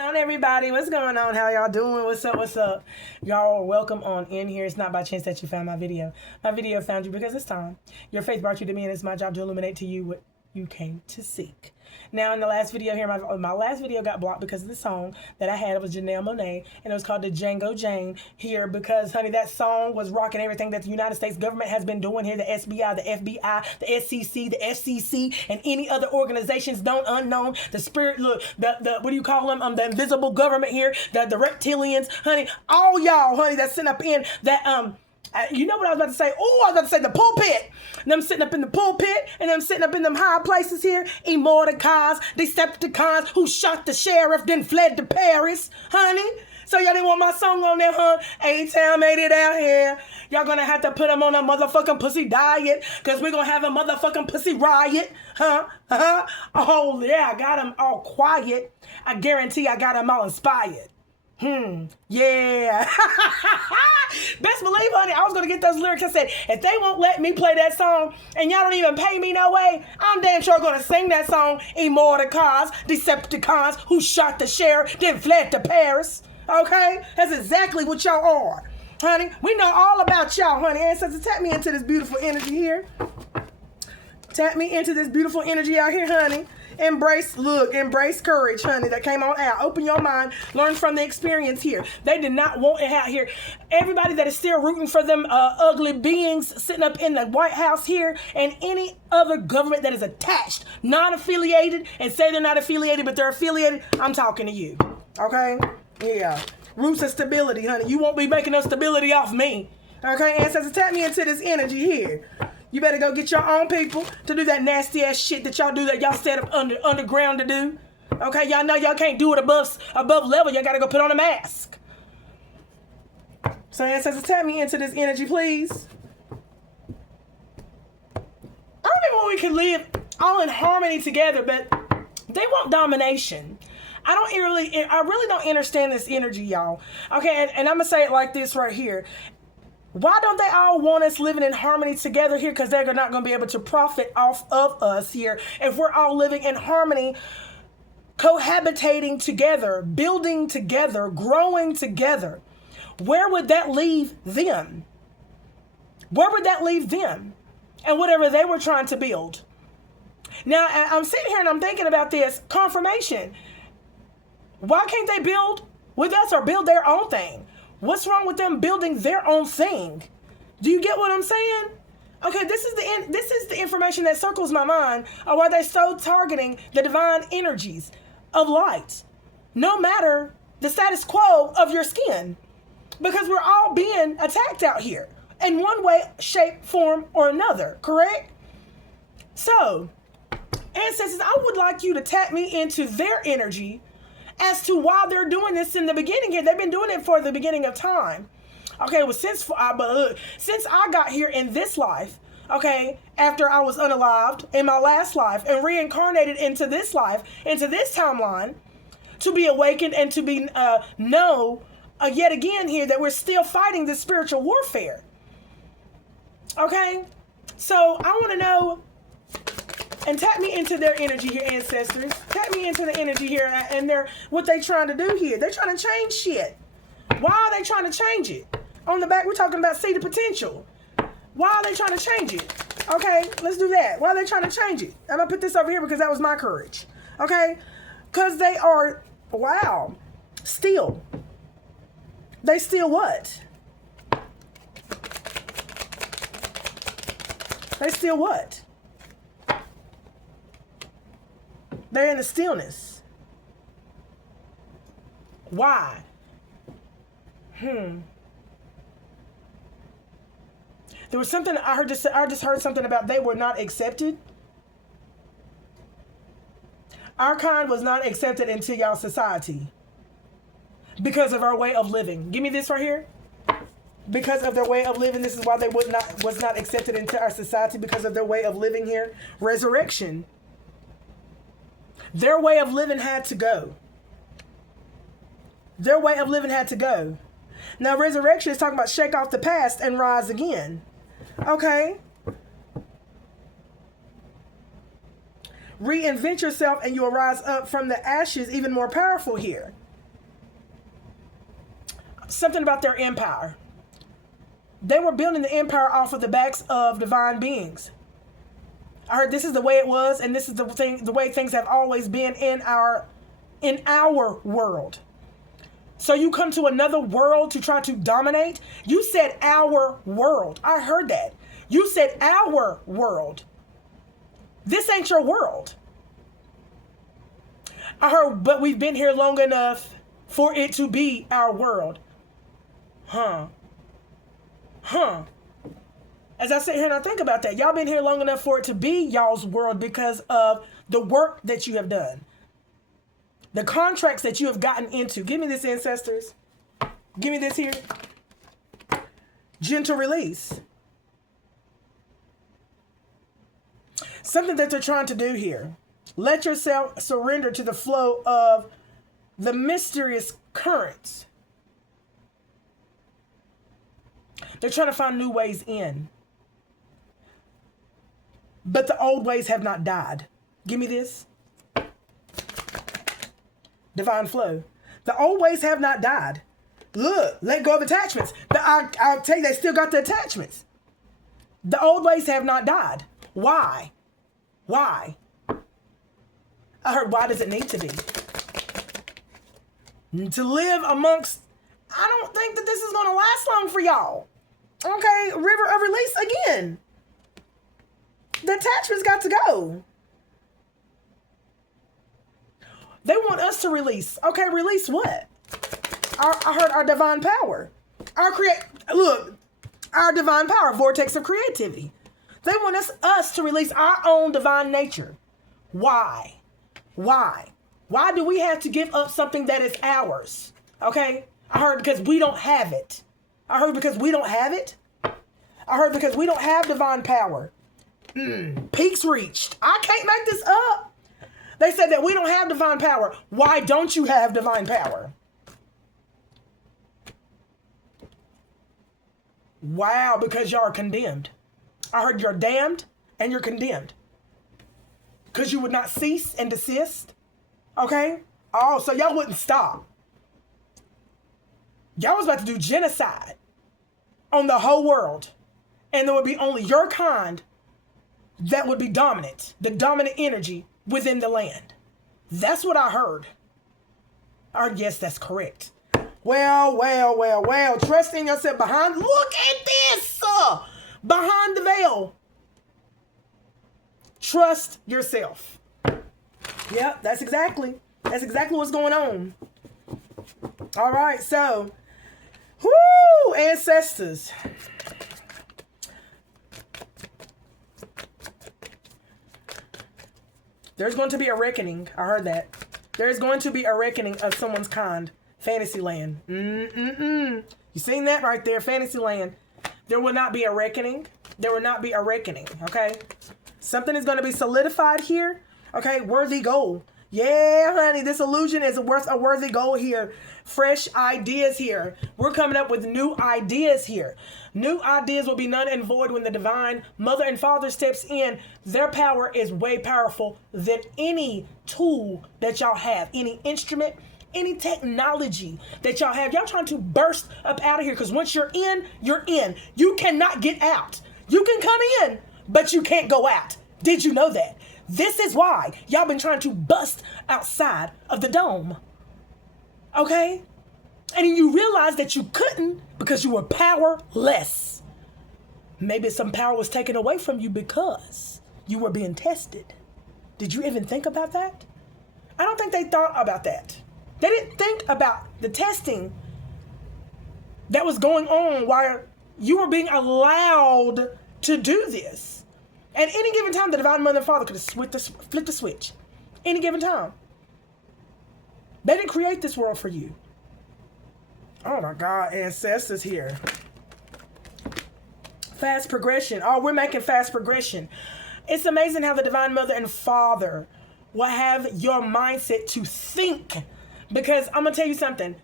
On everybody, what's going on? How y'all doing? What's up? Y'all are welcome on in here. It's not by chance that you found my video. My video found you because it's time. Your faith brought you to me, and it's my job to illuminate to you what you came to seek. Now, in the last video here, my last video got blocked because of the song that I had. It was Janelle Monáe, and it was called the Django Jane here because, honey, that song was rocking everything that the United States government has been doing here. The SBI, the FBI, the SEC, the FCC, and any other organizations known, unknown. The spirit, look, the what do you call them? The invisible government here, the reptilians, honey. All y'all, honey, that's sitting up in that you know what I was about to say? Oh, I was about to say the pulpit. Them sitting up in the pulpit and them sitting up in them high places here. Immorticons, Decepticons who shot the sheriff, then fled to Paris, honey. So y'all didn't want my song on there, huh? A-Town made it out here. Y'all gonna have to put them on a motherfucking pussy diet because we're gonna have a motherfucking pussy riot, huh? Oh, yeah, I got them all quiet. I guarantee I got them all inspired. Yeah. Best believe, honey, I was going to get those lyrics. I said, if they won't let me play that song and y'all don't even pay me no way, I'm damn sure going to sing that song. Immorticons, Decepticons who shot the sheriff, then fled to Paris. Okay? That's exactly what y'all are. Honey, we know all about y'all, honey. Ancestors, tap me into this beautiful energy here. Tap me into this beautiful energy out here, honey. Embrace courage, honey, that came on out. Open your mind, learn from the experience here. They did not want it out here. Everybody that is still rooting for them ugly beings sitting up in the White House here and any other government that is attached, non-affiliated, and say they're not affiliated, but they're affiliated, I'm talking to you, okay? Yeah. Roots of stability, honey. You won't be making no stability off me, okay? Ancestors, tap me into this energy here. You better go get your own people to do that nasty ass shit that y'all do, that y'all set up underground to do. Okay, y'all know y'all can't do it above level. Y'all gotta go put on a mask. So ancestors, tap me into this energy, please. I remember when we could live all in harmony together, but they want domination. I really don't understand this energy, y'all. Okay, and I'm gonna say it like this right here. Why don't they all want us living in harmony together here? Because they're not going to be able to profit off of us here. If we're all living in harmony, cohabitating together, building together, growing together, where would that leave them? Where would that leave them? And whatever they were trying to build. Now, I'm sitting here and I'm thinking about this confirmation. Why can't they build with us or build their own thing? What's wrong with them building their own thing? Do you get what I'm saying? Okay, this is the information that circles my mind of why they're so targeting the divine energies of light, no matter the status quo of your skin, because we're all being attacked out here in one way, shape, form, or another. Correct? So, ancestors, I would like you to tap me into their energy as to why they're doing this in the beginning here. They've been doing it for the beginning of time. Okay, well, since I got here in this life, okay, after I was unalived in my last life and reincarnated into this life, into this timeline, to be awakened and to be know yet again here that we're still fighting this spiritual warfare. Okay, so I want to know. And tap me into their energy here, ancestors. Tap me into the energy here and what they trying to do here. They're trying to change shit. Why are they trying to change it? On the back, we're talking about seed of potential. Why are they trying to change it? Okay, let's do that. Why are they trying to change it? I'm going to put this over here because that was my courage. Okay? Because they are, wow, still. They still what? They still what? They're in the stillness. Why? There was something I just heard something about they were not accepted. Our kind was not accepted into y'all society because of our way of living. Give me this right here. Because of their way of living, this is why they was not accepted into our society, because of their way of living here. Resurrection. Their way of living had to go. Their way of living had to go. Now, resurrection is talking about shake off the past and rise again. Okay? Reinvent yourself and you'll rise up from the ashes even more powerful here. something about their empire. They were building the empire off of the backs of divine beings. I heard this is the way it was, and this is the way things have always been in our world. So you come to another world to try to dominate? You said our world. I heard that. You said our world. This ain't your world. I heard, but we've been here long enough for it to be our world. Huh. As I sit here and I think about that, y'all been here long enough for it to be y'all's world because of the work that you have done. The contracts that you have gotten into. Give me this, ancestors. Give me this here. Gentle release. Something that they're trying to do here. Let yourself surrender to the flow of the mysterious currents. They're trying to find new ways in. But the old ways have not died. Give me this. Divine flow. The old ways have not died. Look, let go of attachments. But I'll tell you, they still got the attachments. The old ways have not died. Why? Why? I heard, why does it need to be? To live amongst, I don't think that this is going to last long for y'all. Okay, river of release again. The attachments got to go. They want us to release. Okay, release what? I heard our divine power. Our divine power, vortex of creativity. They want us to release our own divine nature. Why? Why? Why do we have to give up something that is ours? Okay? I heard because we don't have it. I heard because we don't have it. I heard because we don't have divine power. Peaks reached. I can't make this up. They said that we don't have divine power. Why don't you have divine power? Wow, because y'all are condemned. I heard you're damned and you're condemned. Because you would not cease and desist. Okay? Oh, so y'all wouldn't stop. Y'all was about to do genocide on the whole world. And there would be only your kind that would be dominant. The dominant energy within the land. That's what I heard. I heard, yes, that's correct. Well. Trust in yourself behind. Look at this. Behind the veil. Trust yourself. Yep, that's exactly what's going on. All right, so, whoo, ancestors. There's going to be a reckoning. I heard that. There's going to be a reckoning of someone's kind. Fantasyland. You seen that right there? Fantasyland. There will not be a reckoning. There will not be a reckoning. Okay? Something is going to be solidified here. Okay? Worthy goal. Yeah, honey. This illusion is worth a worthy goal here. Fresh ideas here. We're coming up with new ideas here. New ideas will be none and void when the divine mother and father steps in. Their power is way powerful than any tool that y'all have. Any instrument, any technology that y'all have. Y'all trying to burst up out of here because once you're in, you're in. You cannot get out. You can come in, but you can't go out. Did you know that? This is why y'all been trying to bust outside of the dome. Okay? And you realize that you couldn't because you were powerless. Maybe some power was taken away from you because you were being tested. Did you even think about that? I don't think they thought about that. They didn't think about the testing that was going on while you were being allowed to do this. At any given time, the Divine Mother and Father could have flipped the switch. Any given time. They didn't create this world for you. Oh my God, ancestors here. Fast progression. Oh, we're making fast progression. It's amazing how the Divine Mother and Father will have your mindset to think. Because I'm going to tell you something.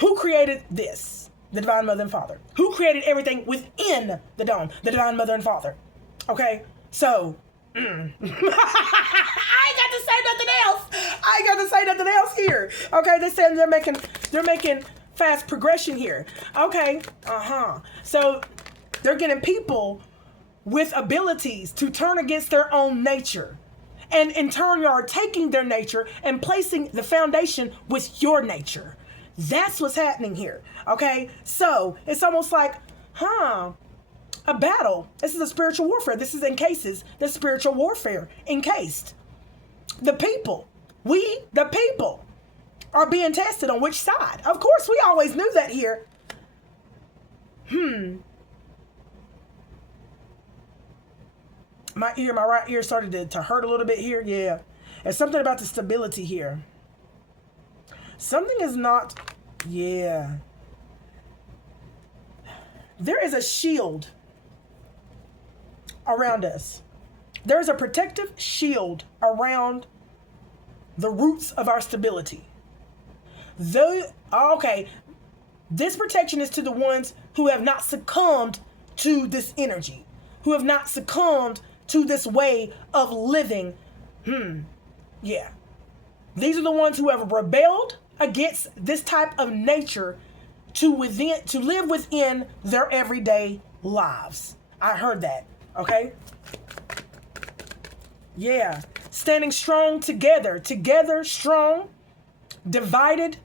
Who created this? The Divine Mother and Father. Who created everything within the dome? The Divine Mother and Father. Okay? So, I ain't got to say nothing else. I ain't got to say nothing else here. Okay? They said they're making fast progression here. Okay, so they're getting people with abilities to turn against their own nature. And in turn, you are taking their nature and placing the foundation with your nature. That's what's happening here. Okay, so it's almost like, a battle. This is a spiritual warfare. This is the spiritual warfare encased. The people, the people, are being tested on which side. Of course, we always knew that here. My right ear started to hurt a little bit here. Yeah. There's something about the stability here. Something is not, yeah. There is a shield around us. There's a protective shield around the roots of our stability. Okay, this protection is to the ones who have not succumbed to this energy, who have not succumbed to this way of living. Yeah. These are the ones who have rebelled against this type of nature to live within their everyday lives. I heard that. Okay? Yeah. Standing strong together. Together strong. Divided.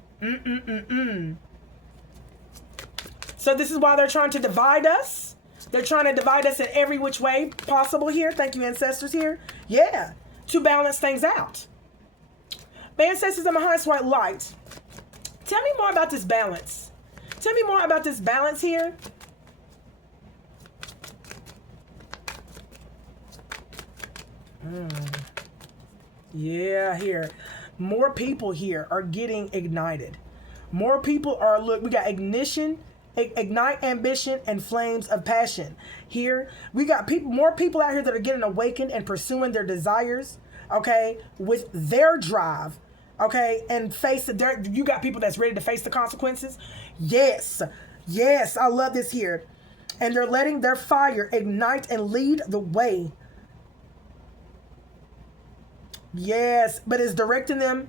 So this is why they're trying to divide us. They're trying to divide us in every which way possible here. Thank you, ancestors here. Yeah. To balance things out. My ancestors in my highest white light. Tell me more about this balance. Tell me more about this balance here. Yeah, here. More people here are getting ignited. More people are, look, we got ignition, ignite ambition, and flames of passion. Here, we got more people out here that are getting awakened and pursuing their desires, okay, with their drive, okay, and you got people that's ready to face the consequences. Yes, I love this here. And they're letting their fire ignite and lead the way. Yes, but it's directing them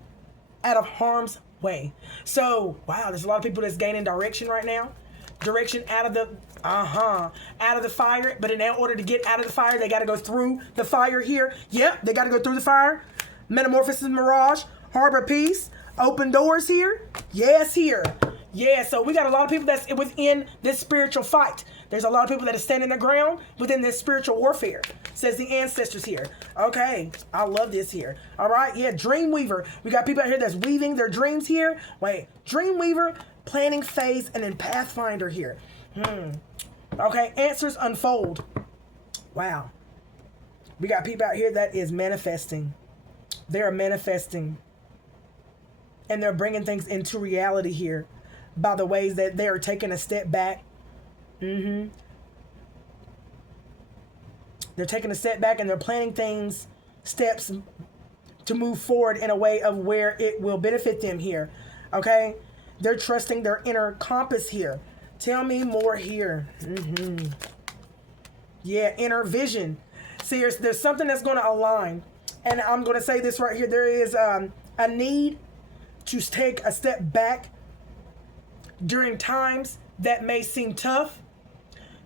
out of harm's way. So, wow, there's a lot of people that's gaining direction right now. Direction out of the fire. But in order to get out of the fire, they got to go through the fire here. Yep, they got to go through the fire. Metamorphosis, mirage, harbor peace, open doors here. Yes, here. Yeah, so we got a lot of people that's within this spiritual fight. There's a lot of people that are standing their ground within this spiritual warfare, says the ancestors here. Okay, I love this here. All right, yeah, Dreamweaver. We got people out here that's weaving their dreams here. Wait, Dreamweaver, planning phase, and then Pathfinder here. Okay, answers unfold. Wow. We got people out here that is manifesting. They are manifesting. And they're bringing things into reality here by the ways that they are taking a step back. They're taking a step back and they're planning steps to move forward in a way of where it will benefit them here. Okay? They're trusting their inner compass here. Tell me more here. Yeah, inner vision. See, there's something that's going to align. And I'm going to say this right here. There is a need to take a step back during times that may seem tough.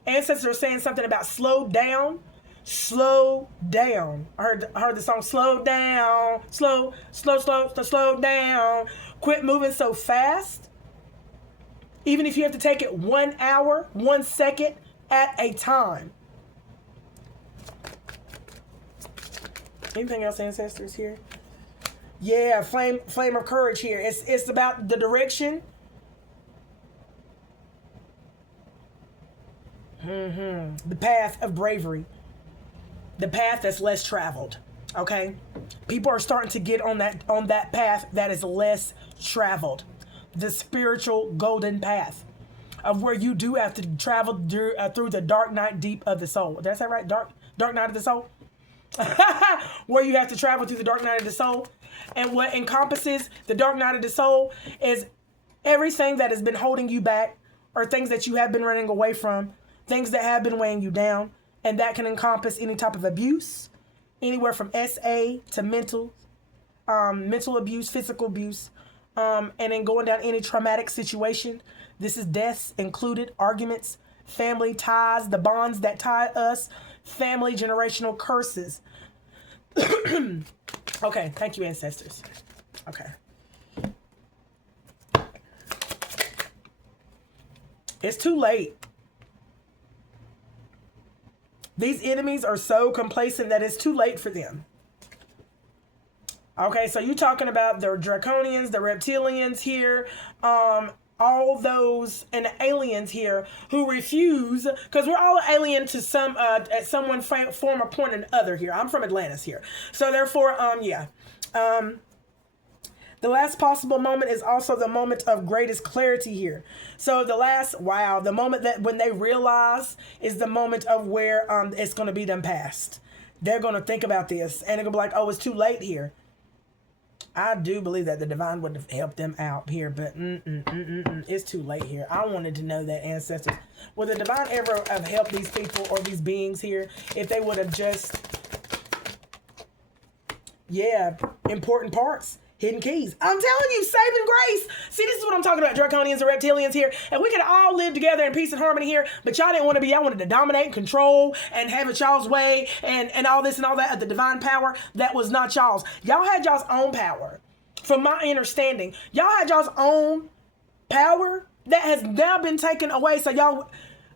Ancestors are saying something about slow down. Slow down. I heard the song slow down. Slow down. Quit moving so fast. Even if you have to take it 1 hour, 1 second at a time. Anything else, ancestors here? Yeah, flame of courage here. It's about the direction. The path of bravery. The path that's less traveled. Okay? People are starting to get on that path that is less traveled. The spiritual golden path of where you do have to travel through the dark night deep of the soul. Did I say right? Dark night of the soul? Where you have to travel through the dark night of the soul. And what encompasses the dark night of the soul is everything that has been holding you back or things that you have been running away from, things that have been weighing you down. And that can encompass any type of abuse, anywhere from SA to mental abuse, physical abuse, and then going down any traumatic situation. This is deaths included, arguments, family ties, the bonds that tie us, family generational curses. Okay, thank you, ancestors. Okay. It's too late. These enemies are so complacent that it's too late for them. Okay, so you're talking about the draconians, the reptilians here, all those and the aliens here who refuse, because we're all alien to some at someone form or point or other here. I'm from Atlantis here, so therefore, the last possible moment is also the moment of greatest clarity here. So the moment that when they realize is the moment of where it's going to be them past. They're going to think about this and they're going to be like, oh, it's too late here. I do believe that the divine would have helped them out here, but it's too late here. I wanted to know that, ancestors. Would the divine ever have helped these people or these beings here if they would have just, important parts, hidden keys. I'm telling you, saving grace. See, this is what I'm talking about, draconians and reptilians here. And we could all live together in peace and harmony here, but y'all didn't want to be, y'all wanted to dominate and control and have it y'all's way and all this and all that of the divine power that was not y'all's. Y'all had y'all's own power. From my understanding, y'all had y'all's own power that has now been taken away. So y'all,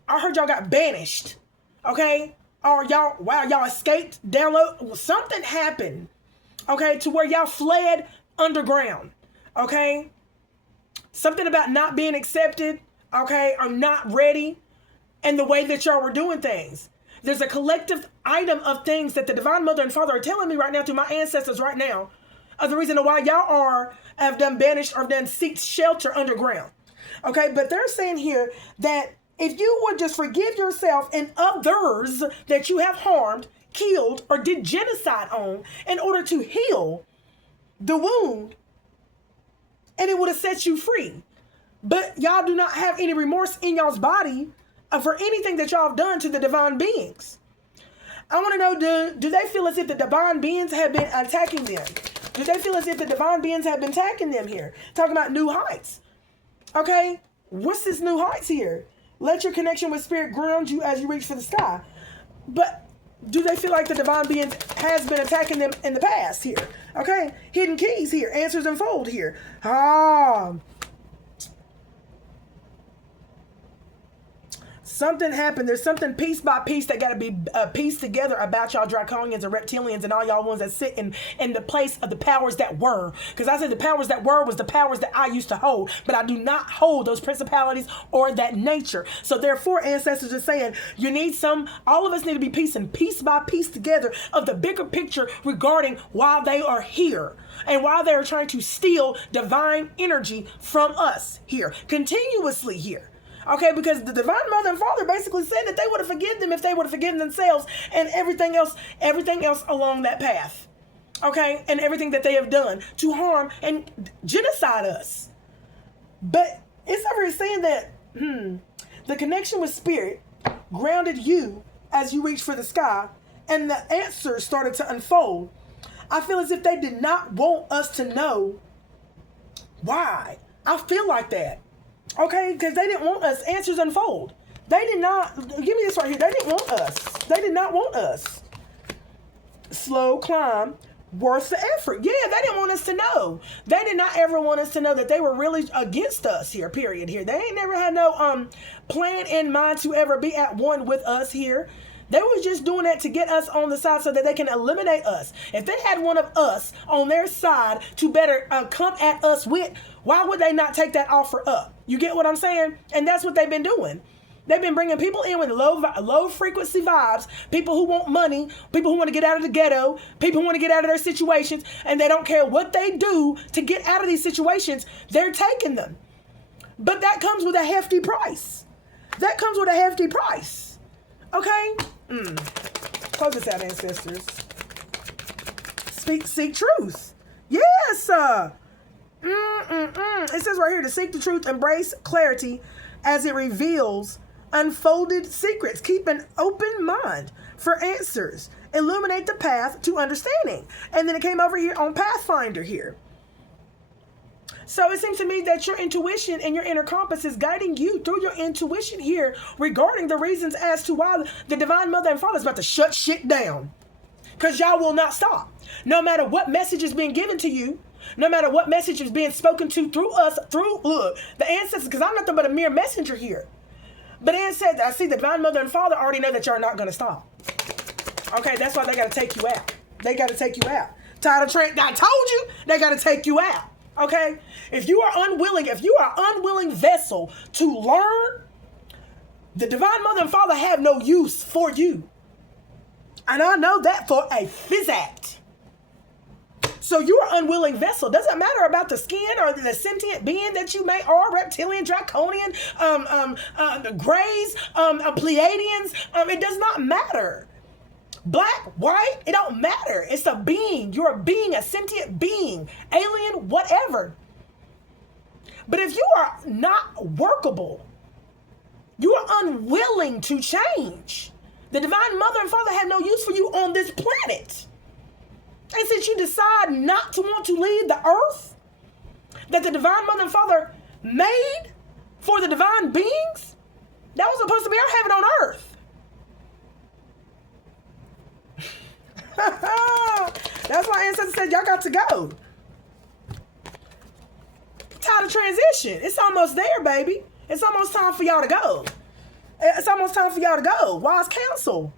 I heard y'all got banished. Okay? Or y'all escaped, download. Something happened. Okay? To where y'all fled underground. Okay? Something about not being accepted. Okay? Or not ready. And the way that y'all were doing things. There's a collective item of things that the Divine Mother and Father are telling me right now through my ancestors right now. Of the reason why y'all have done banished or done seek shelter underground. Okay? But they're saying here that if you would just forgive yourself and others that you have harmed, killed, or did genocide on in order to heal the wound, and it would have set you free. But y'all do not have any remorse in y'all's body for anything that y'all have done to the divine beings. I want to know, do they feel as if the divine beings have been attacking them? Do they feel as if the divine beings have been attacking them here? Talking about new heights. Okay? What's this new heights here? Let your connection with spirit ground you as you reach for the sky. But do they feel like the divine beings has been attacking them in the past here? Okay? Hidden keys here. Answers unfold here. Something happened. There's something piece by piece that got to be pieced together about y'all draconians and reptilians and all y'all ones that sit in the place of the powers that were. Because I said the powers that were was the powers that I used to hold. But I do not hold those principalities or that nature. So therefore, ancestors are saying you need all of us need to be piecing piece by piece together of the bigger picture regarding why they are here. And why they are trying to steal divine energy from us here. Continuously here. Okay, because the Divine Mother and Father basically said that they would have forgiven them if they would have forgiven themselves and everything else along that path. Okay, and everything that they have done to harm and genocide us. But it's over here saying that the connection with spirit grounded you as you reached for the sky, and the answers started to unfold. I feel as if they did not want us to know why. I feel like that. Okay, because they didn't want us. Answers unfold. They did not. Give me this right here. They didn't want us. They did not want us. Slow climb, worth the effort. Yeah, they didn't want us to know. They did not ever want us to know that they were really against us here, period here. They ain't never had no plan in mind to ever be at one with us here. They was just doing that to get us on the side so that they can eliminate us. If they had one of us on their side to better come at us with, why would they not take that offer up? You get what I'm saying? And that's what they've been doing. They've been bringing people in with low frequency vibes, people who want money, people who want to get out of the ghetto, people who want to get out of their situations, and they don't care what they do to get out of these situations. They're taking them. But that comes with a hefty price. That comes with a hefty price. Okay? Close this out, ancestors. Seek truth. Yes. It says right here to seek the truth, embrace clarity as it reveals unfolded secrets. Keep an open mind for answers. Illuminate the path to understanding. And then it came over here on Pathfinder here. So it seems to me that your intuition and your inner compass is guiding you through your intuition here regarding the reasons as to why the Divine Mother and Father is about to shut shit down. Because y'all will not stop. No matter what message is being given to you, no matter what message is being spoken to through us, through the ancestors, because I'm nothing but a mere messenger here. But ancestors, I see the Divine Mother and Father already know that you're not going to stop. Okay, that's why they got to take you out. They got to take you out. Tired of I told you, they got to take you out. Okay? If you are unwilling vessel to learn, the Divine Mother and Father have no use for you. And I know that for a physact. So you are unwilling vessel. Doesn't matter about the skin or the sentient being that you may are, reptilian, draconian, the greys, Pleiadians. It does not matter. Black, white, it don't matter. It's a being. You're a being, a sentient being, alien, whatever. But if you are not workable, you are unwilling to change. The Divine Mother and Father have no use for you on this planet. And since you decide not to want to leave the earth that the Divine Mother and Father made for the divine beings, that was supposed to be our heaven on earth. That's why ancestors said y'all got to go. Time to transition. It's almost there, baby. It's almost time for y'all to go. It's almost time for y'all to go. Wise counsel.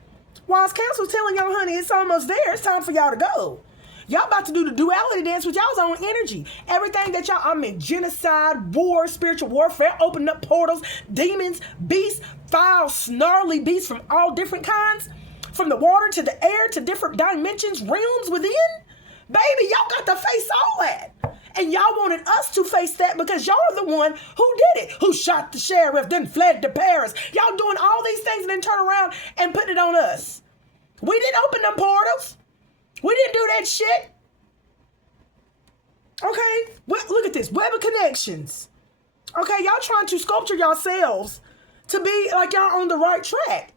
Wise counsel telling y'all, honey, it's almost there. It's time for y'all to go. Y'all about to do the duality dance with y'all's own energy. Everything that y'all, genocide, war, spiritual warfare, opening up portals, demons, beasts, foul, snarly beasts from all different kinds, from the water to the air to different dimensions, realms within. Baby, y'all got to face all that. And y'all wanted us to face that because y'all are the one who did it, who shot the sheriff, then fled to Paris. Y'all doing all these things and then turn around and put it on us. We didn't open them portals. We didn't do that shit. Okay, look at this. Web of connections. Okay, y'all trying to sculpture yourselves to be like y'all on the right track.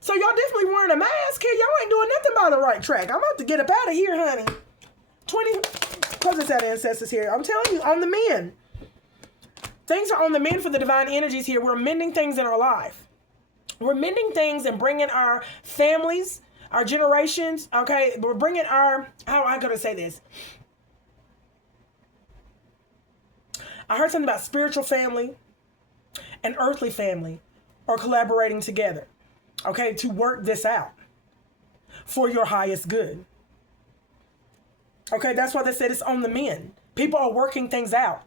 So y'all definitely wearing a mask here. Y'all ain't doing nothing by the right track. I'm about to get up out of here, honey. 20 cousins had ancestors here. I'm telling you, on the men. Things are on the men for the divine energies here. We're mending things in our life. We're mending things and bringing our families, our generations, okay? We're bringing our, how am I going to say this? I heard something about spiritual family and earthly family are collaborating together, okay, to work this out for your highest good. Okay, that's why they said it's on the men. People are working things out.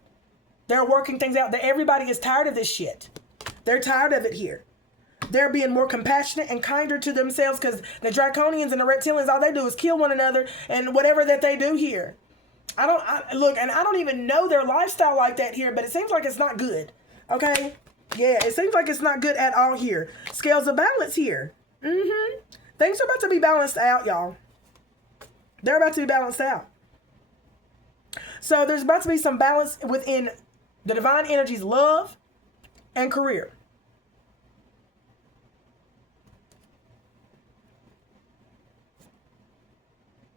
They're working things out. Everybody is tired of this shit. They're tired of it here. They're being more compassionate and kinder to themselves because the draconians and the reptilians, all they do is kill one another and whatever that they do here. Look, and I don't even know their lifestyle like that here, but it seems like it's not good. Okay? Yeah, it seems like it's not good at all here. Scales of balance here. Things are about to be balanced out, y'all. They're about to be balanced out. So there's about to be some balance within the divine energies, love and career.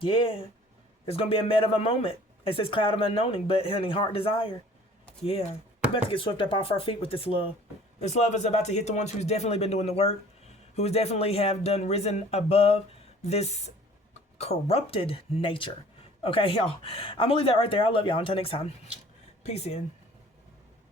Yeah. There's going to be a met of a moment. It says cloud of unknowing, but honey, heart desire. Yeah. We're about to get swept up off our feet with this love. This love is about to hit the ones who's definitely been doing the work, who definitely have done risen above this corrupted nature. Okay, y'all. I'm going to leave that right there. I love y'all. Until next time. Peace in.